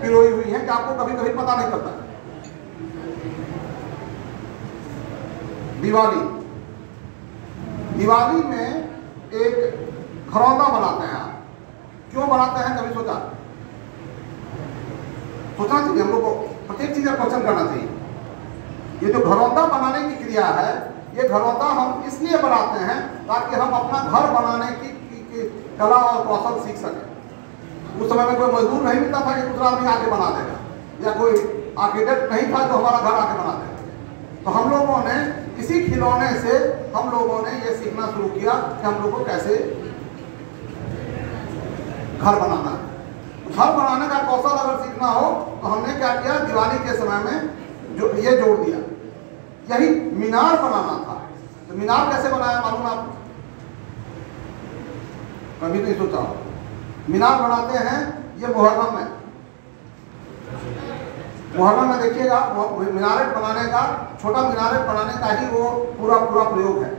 पिरोई हुई हैं कि आपको कभी कभी पता नहीं चलता। दिवाली, दिवाली में एक घरौंदा बनाते हैं आप। क्यों बनाते हैं, कभी सोचना चाहिए हम लोग को, प्रत्येक चीज का क्वेश्चन करना चाहिए। ये जो घरौंदा बनाने की क्रिया है, ये घरौंदा हम इसलिए बनाते हैं ताकि हम अपना घर बनाने की कला और कौशल सीख सकें। उस समय में कोई मजदूर नहीं मिलता था कि दूसरा आदमी आके बना देगा, या कोई आर्किटेक्ट नहीं था जो हमारा घर आके बना देगा। तो हम लोगों ने इसी खिलौने से हम लोगों ने ये सीखना शुरू किया कि हम लोग को कैसे घर बनाना है। घर बनाने का कौशल अगर सीखना हो तो हमने क्या किया, दिवाली के समय में जो ये जोड़ दिया, यही मीनार बनाना था। तो मीनार कैसे बनाया मालूम आपको, कभी नहीं सोचा। मीनार बनाते हैं ये मुहर्रम में। मुहर्रम में देखिएगा मीनारेट बनाने का, छोटा मीनारेट बनाने का ही वो पूरा प्रयोग है।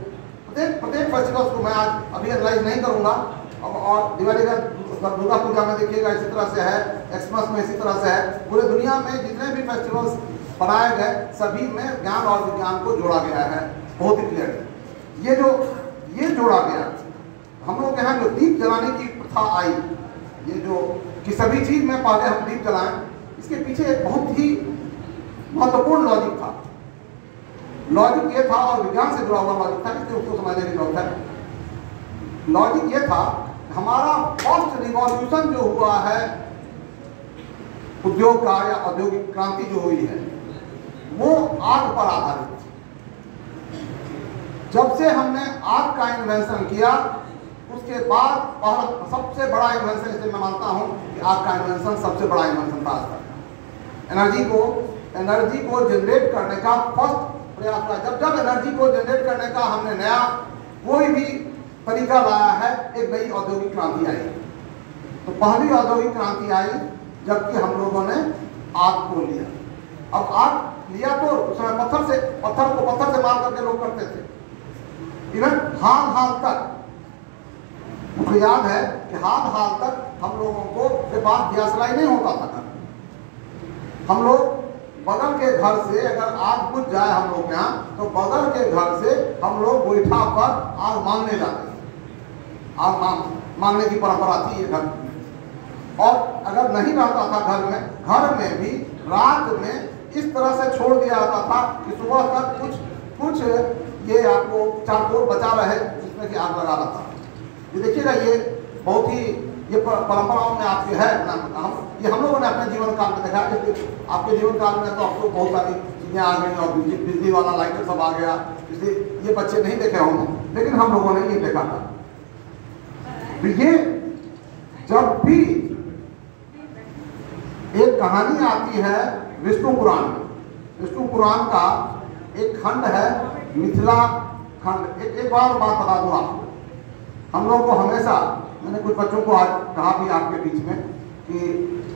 प्रत्येक फेस्टिवल्स को मैं आज अभी एनालाइज नहीं करूंगा। और दिवाली का, दुर्गा पूजा में देखिएगा इसी तरह से है, एक्समस में इसी तरह से है। पूरे दुनिया में जितने भी फेस्टिवल्स बनाए गए सभी में ज्ञान और विज्ञान को जोड़ा गया है, बहुत ही क्लियर। ये जोड़ा गया। हम लोग के यहाँ जो दीप जलाने की प्रथा आई, ये जो कि सभी चीज में पहले हम दीप जलाएं, इसके पीछे एक बहुत ही महत्वपूर्ण लॉजिक था। लॉजिक ये था, और विज्ञान से जुड़ा हुआ लॉजिक था, इसलिए उसको समझने की जरूरत है। लॉजिक ये था, हमारा फर्स्ट रिवॉल्यूशन जो हुआ है उद्योग का या औद्योगिक क्रांति जो हुई है, वो आग पर आधारित। जब से हमने आग का इन्वेंशन किया, उसके बाद पहला सबसे बड़ा इन्वेंशन, इसलिए मैं मानता हूं कि आग का इन्वेंशन सबसे बड़ा इन्वेंशन था आज तक। एनर्जी को जनरेट करने का फर्स्ट प्रयास था। जब एनर्जी को जनरेट करने का हमने नया कोई भी तरीका लाया है, एक नई औद्योगिक क्रांति आई। तो पहली औद्योगिक क्रांति आई जबकि हम लोगों ने आग को लिया। अब आग लिया तो उस समय पत्थर को पत्थर से मार करके लोग करते थे। इवन हाल तक मुझे याद है कि हाल तक हम लोगों को के पास गैस लाइन नहीं होता था। हम लोग बगल के घर से अगर आग बुझ जाए हम लोग के यहाँ, तो बगल के घर से हम लोग गोईठा पर आग मांगने जाते थे। आग मांगने की परंपरा थी ये घर में। और अगर नहीं रहता था घर में भी रात में इस तरह से छोड़ दिया जाता था कि सुबह तक कुछ ये आपको चारकोल बचा रहे जिसमें कि आग लगा रहा था। ये देखिएगा, ये बहुत ही ये परंपराओं में आपके है। ये हम लोगों ने अपने जीवन काल में देखा। आपके जीवन काल में तो आपको बहुत सारी चीजें आ गई और बिजली वाला लाइट सब आ गया, इसलिए ये बच्चे नहीं देखे होंगे, लेकिन हम लोगों ने ये देखा था। तो ये जब भी एक कहानी आती है विष्णु पुराण में, विष्णु पुराण का एक खंड है मिथिला खंड। एक बार बात बता दूं आपको, हम लोग को हमेशा, मैंने कुछ बच्चों को आज कहा भी आपके बीच में, कि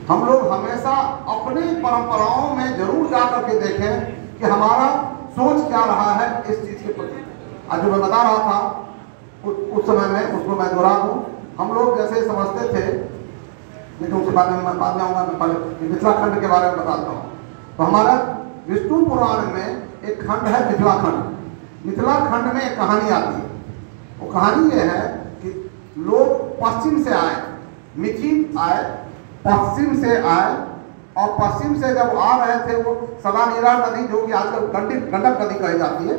हम लोग हमेशा अपने परंपराओं में जरूर जा करके देखें कि हमारा सोच क्या रहा है इस चीज के प्रति। आज जो मैं बता रहा था उस समय में, उसको मैं दोहरा दूं। हम लोग जैसे समझते थे, लेकिन उसके बाद में मैं बाद में आऊंगा, मैं पहले मिथिला खंड के बारे में बताता हूँ। तो हमारा विष्णु पुराण में एक खंड है मिथिला खंड। मिथिला खंड में एक कहानी आती है। वो कहानी ये है कि लोग पश्चिम से आए, मिथिल आए, पश्चिम से आए, और पश्चिम से जब आ रहे थे वो सदानीरा नदी, जो कि आजकल गंडक नदी कही जाती है,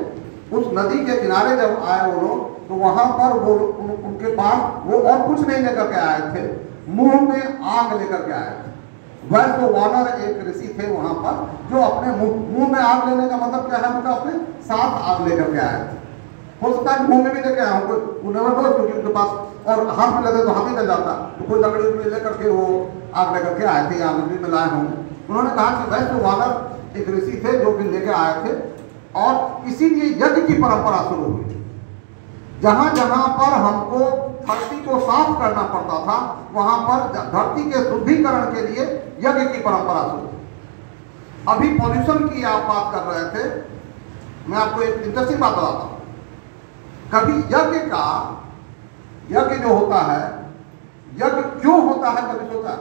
उस नदी के किनारे जब आए वो लोग, तो वहां पर वो उनके पास वो और कुछ नहीं लेकर के आए थे, मुंह में आग लेकर के आए थे। वैश्व वानर एक ऋषि थे वहां पर, जो अपने मुंह में आग लेने का मतलब क्या है, मतलब अपने साथ आग लेकर के आए थे। हो सकता है मुंह में भी लेके आए हो, क्योंकि उनके पास, और हाथ में लेते तो हाथ ही जल जाता, तो कोई लकड़ी लेकर के वो आग लेकर के आए थे, या नदी में लाए होंगे। उन्होंने कहा कि वैश्व वानर एक ऋषि थे जो कि लेके आए थे, और इसीलिए यज्ञ की परंपरा शुरू हुई। जहां जहां पर हमको धरती को साफ करना पड़ता था, वहां पर धरती के शुद्धिकरण के लिए यज्ञ की परंपरा शुरू। अभी पॉल्यूशन की आप बात कर रहे थे, मैं आपको एक इंटरेस्टिंग बात बताता हूं। कभी यज्ञ जो होता है, यज्ञ क्यों होता है कभी सोचा?